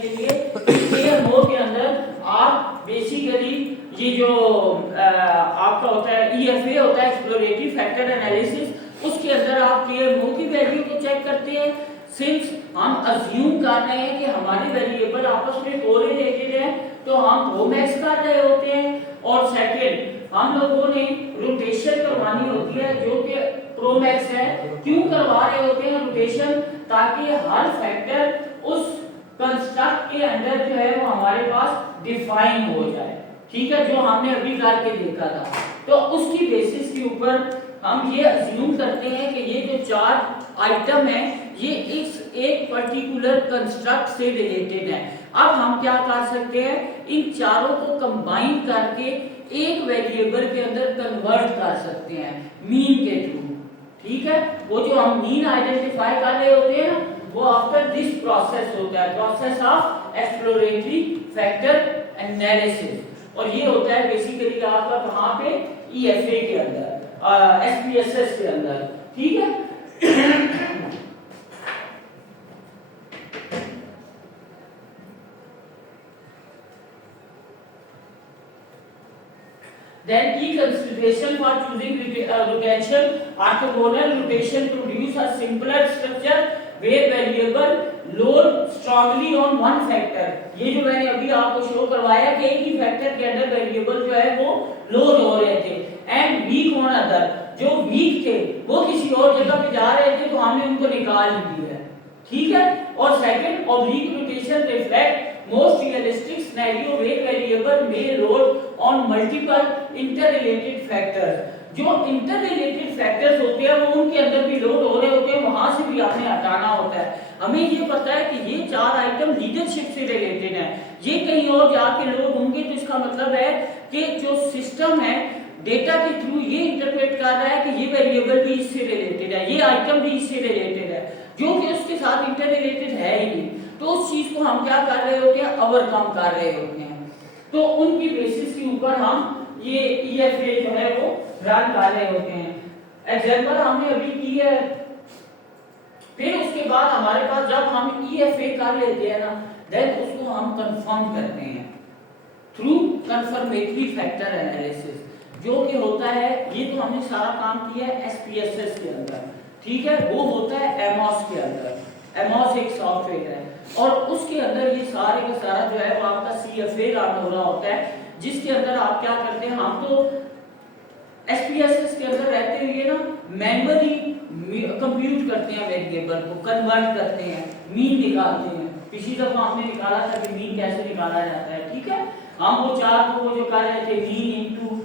के लिए KMO के अंदर आप बेसिकली ये जो आपका होता है EFA होता है एक्सप्लोरेटरी फैक्टर एनालिसिस, उसके अंदर आप KMO की वैल्यू को चेक करते हैं। सिंस हम अज्यूम कर रहे हैं कि हमारे वेरिएबल आपस में कोरिलेटेड है तो हम प्रोमैक्स कर रहे होते हैं। और सेकंड हम लोगों ने रोटेशन करवानी होती है जो कि प्रोमैक्स है। क्यों करवा रहे होते हैं रोटेशन? ताकि हर फैक्टर उस कंस्ट्रक्ट के अंदर जो है वो हमारे पास डिफाइन हो जाए, ठीक है, जो हमने अभी करके देखा था। तो उसकी बेसिस के ऊपर हम ये अज्यूम करते हैं कि ये जो चार आइटम है ये इस एक पर्टिकुलर कंस्ट्रक्ट से रिलेटेड है। अब हम क्या कर सकते हैं, इन चारों को कंबाइन करके एक वेरिएबल के अंदर कन्वर्ट कर सकते हैं मीन के थ्रू, ठीक है। वो जो हम मीन आइडेंटिफाई कर रहे होते हैं ना, वो आफ्टर दिस प्रोसेस होता है, process of exploratory factor analysis. और ये होता है बेसिकली आपका कहां पे, EFA के अंदर, SPSS के अंदर, ठीक है। Then key consideration for choosing rotation, orthogonal rotation to produce a simpler structure where variable load strongly on one factor। ये जो मैंने अभी आपको शो करवाया कि एक ही फैक्टर के अंदर वेरिएबल जो है वो लोड हो रहे थे, एंड वीक ऑन अदर, जो वीक थे वो किसी और जगह पे जा रहे थे तो हमने उनको निकाल दिया है, ठीक है। और second oblique rotation reflect most realistic scenario where variable may load on multiple interrelated factors। जो इंटररिलेटेड फैक्टर्स होते हैं वो उनके अंदर भी लोड हो रहे होते हैं, वहां से भी आपने हटाना होता है। हमें ये पता है कि ये चार आइटम लीडरशिप से रिलेटेड है, ये कहीं और जाके लोड होंगे तो इसका मतलब है कि जो सिस्टम है डेटा के थ्रू ये इंटरप्रेट कर रहा है कि ये वेरिएबल भी इससे रिलेटेड है, ये आइटम भी इससे रिलेटेड है, जो कि उसके साथ इंटररिलेटेड है ही नहीं। तो उस चीज को हम क्या कर रहे होते हैं, ओवरकम कर रहे होते हैं। तो उनकी बेसिस के ऊपर हम ये EFA जो है वो रन कर रहे होते हैं। एग्जांपल हमने अभी की है। फिर उसके बाद हमारे पास जब हम EFA कर लेते हैं ना, देन उसको हम कंफर्म करते हैं थ्रू कंफर्मेटरी फैक्टर एनालिसिस, जो कि होता है, ये तो हमने सारा काम किया है SPSS के अंदर, ठीक है। वो होता है एमॉस के अंदर। एमॉस एक सॉफ्टवेयर है और उसके अंदर ये सारे का सारा जो है वो आपका CFA रन हो रहा होता है, जिसके अंदर आप क्या करते हैं, हम तो SPSS के अंदर रहते हुए ना मैन्युअली कंप्यूट करते हैं, वेरिएबल को कन्वर्ट करते हैं, मीन निकालते हैं। पिछली दफा हमने निकाला था कि मीन कैसे निकाला जाता है, ठीक है। हम वो चार को जो कर रहे थे, मीन इनटू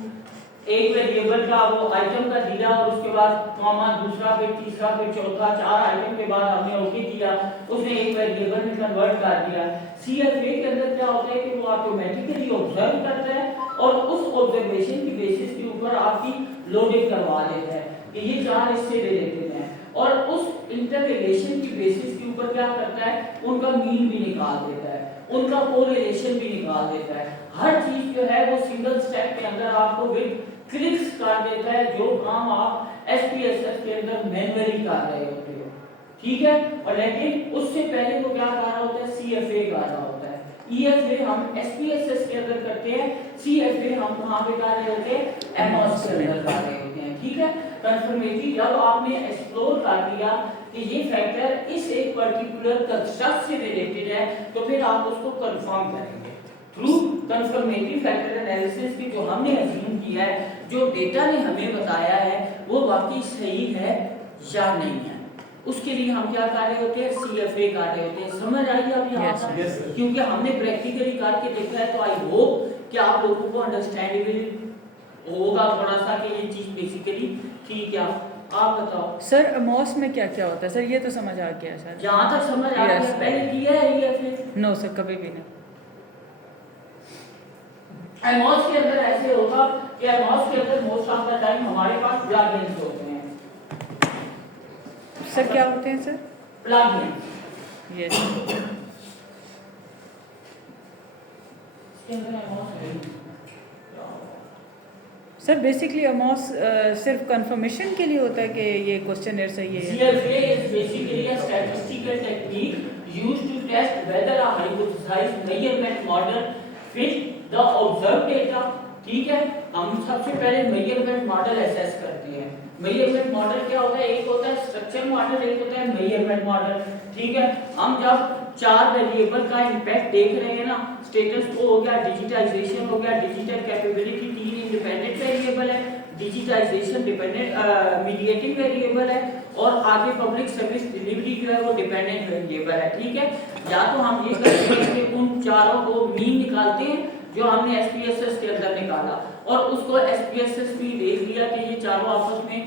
एक वेरिएबल का वो आइटम का दिया और उसके बाद कॉमा, दूसरा फिर तीसरा फिर चौथा, चार आइटम के बाद हमने ओके किया, उसने एक वेरिएबल में कन्वर्ट कर दिया। CFA के अंदर क्या होता है कि वो ऑटोमेटिकली ऑब्जर्व करता है और उस ऑब्जर्वेशन की बेसिस के ऊपर आपकी लोडिंग करवा देता है कि ये चार इससे रिलेटेड हैं, और उस इंटर रिलेशन की बेसिस के ऊपर क्या करता है, उनका मीन भी निकाल देता है, उनका कोरिलेशन भी निकाल देता है। हर चीज जो है वो सिंगल स्टेप के अंदर आपको विद क्लिक्स कर देता है, जो काम आप SPSS के अंदर मैन्युअली कर रहे होते हो, ठीक है। और लेकिन उससे पहले वो क्या कर रहा होता है, CFA कर रहा होता है। EFA हम SPSS के अंदर करते हैं, CFA हम कहां पे कर रहे होते हैं, एमॉस के अंदर कर रहे होते हैं, ठीक है। कंफर्मेटरी जब आपने एक्सप्लोर कर लिया कि ये फैक्टर इस एक पर्टिकुलर कंस्ट्रक्ट से रिलेटेड है, तो फिर आप उसको कंफर्म करेंगे थ्रू कंफर्मेटरी फैक्टर एनालिसिस की। जो हमने अज्यूम किया है, जो डेटा ने हमें बताया है, वो वाकई सही है या नहीं है, उसके लिए हम क्या कर रहे होते हैं, CFA कर रहे होते हैं। समझ आई अब यहाँ तक? क्योंकि हमने प्रैक्टिकली करके देखा है, तो आई होप कि आप लोगों को अंडरस्टैंडेबल होगा थोड़ा सा कि ये चीज बेसिकली ठीक है। आप बताओ सर, एमॉस में क्या क्या होता है सर? ये तो समझ आ गया सर, जहाँ तक समझ आ गया। पहले किया है EFA? नो सर, कभी भी नहीं। एमॉस के अंदर ऐसे होगा कि एमॉस के अंदर मोस्ट ऑफ द टाइम हमारे पास प्लगइन्स होते हैं। सर क्या होते हैं सर? प्लगइन्स। यस। इसके अंदर एमॉस है। सर बेसिकली एमॉस सिर्फ कंफर्मेशन के लिए होता है कि ये क्वेश्चनर सही है? CFA is basically a statistical technique used to test whether a hypothesis precise measurement model fit the observe data. ठीक है, हम सबसे पहले मेजरमेंट मॉडल एसेस करते हैं। मेजरमेंट मॉडल क्या होता है? एक होता है स्ट्रक्चर मॉडल, एक होता है मेजरमेंट मॉडल। ठीक है, हम जब चार वेरिएबल का इंपैक्ट देख रहे हैं ना, स्टेटस को हो गया, डिजिटाइजेशन हो गया, डिजिटल कैपेबिलिटी, तीन इंडिपेंडेंट वेरिएबल है, डिजिटाइजेशन डिपेंडेंट मीडिएटिंग वेरिएबल है, और आगे पब्लिक सर्विस डिलीवरी जो है वो डिपेंडेंट वेरिएबल है। ठीक है, या तो हम ये करते हैं कि उन चारों को मीन निकालते हैं जो हमने एसपीएसएस के अंदर निकाला, और उसको एसपीएसएस भी देख लिया कि ये चारों आपस में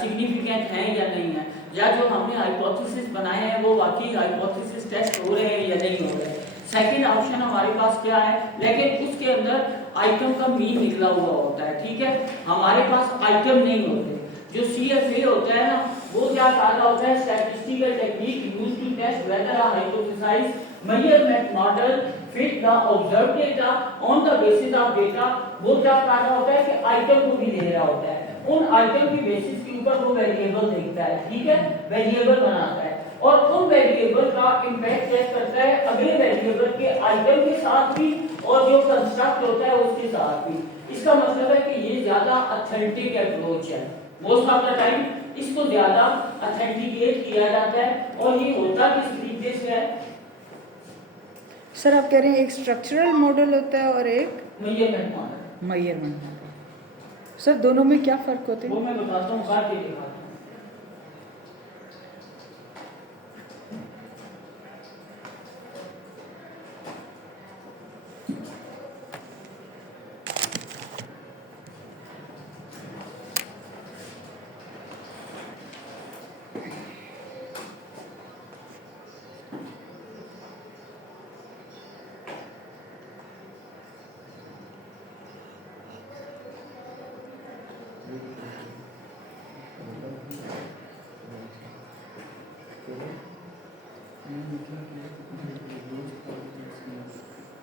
सिग्निफिकेंट हैं या नहीं है, या जो हमने हाइपोथेसिस बनाए हैं वो वाकई हाइपोथेसिस टेस्ट हो रहे हैं या नहीं हो रहे हैं। सेकंड ऑप्शन हमारे पास क्या है, लेकिन उसके अंदर आइटम का मीन निकला हुआ होता है। ठीक है, हमारे पास आइटम नहीं होते। जो सीएफए होता है ना, वो क्या कहा होता है, statistical technique used to test whether a hypothesise measurement model fit the observe data on the basis of data. वो क्या कहा होता है कि आइटम को भी ले रहा होता है, उन आइटम की बेसिस के ऊपर वो वेरिएबल देखता है। ठीक है, वेरिएबल बनाता है और उन वेरिएबल का इंपैक्ट चेक करता है अगले वेरिएबल के आइटम के साथ भी और जो कंस्ट्रक्ट होता है उसके साथ भी। इसका मतलब है कि ये ज्यादा ऑथेंटिक अप्रोच है। मोस्ट ऑफ द टाइम इसको ज्यादा ऑथेंटिकेट किया जाता है, और ये होता किस तरीके से है? सर आप कह रहे हैं एक स्ट्रक्चरल मॉडल होता है और एक measurement model. Measurement model. Sir दोनों में क्या फर्क होते हैं? वो मैं बताता हूँ, काट के दिखाता हूँ।